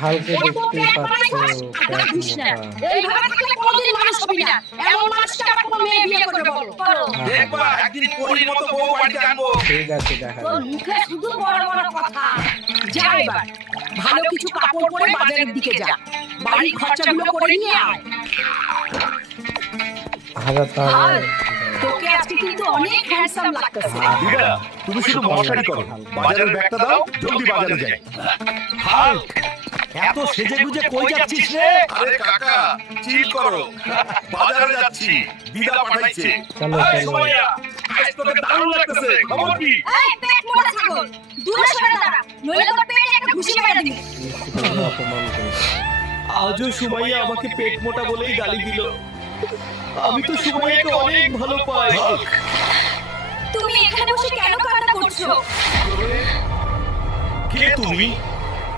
হালকে দেখতে পাচ্ছ পেট মোটা। এইভাবে থাকলে কোনোদিন মানুষ হবি না। এমন মানুষকে আবার কোনো মেয়ে বিয়ে করবে বলো? দেখবা একদিন পরীর মতো বউ বাড়িতে আনবো। ঠিক আছে, দেখা তোর যাবে। মুখে শুধু বড় বড় কথা। যা এবার ভালো কিছু কাপড় পরে বাজারের দিকে যা, বাড়ি খরচাগুলো করে নিয়ে আয়। আরে তাহলে তোকে আজকে কিন্তু অনেক হ্যান্ডসাম লাগতেছে। দিদা তুমি শুধু মশারি করো, বাজারের ব্যাগটা দাও, জলদি বাজারে যাই। হাল্ক এত সেজে গুজে কই যাচ্ছিস রে? আরে কাকা চিল করো, বাজারে যাচ্ছি, দিদা পাঠাইছে। চলো, এই চলো। সুমাইয়া, আজ তোকে দারুণ লাগতেছে, খবর কি? এই পেট মোটা ছাগল, দূরে সরে দাঁড়া, নইলে তোর পেটে একটা ঘুষি মেরে দিবি। মিষ্টি অপমান করেছে। আজও সুমাইয়া আমাকে পেট মোটা বলেই গালি দিল। আমি তো সুমাইয়াকে অনেক ভালো পাই। তুমি এখানে বসে কেন কান্না করছো? কে তুমি?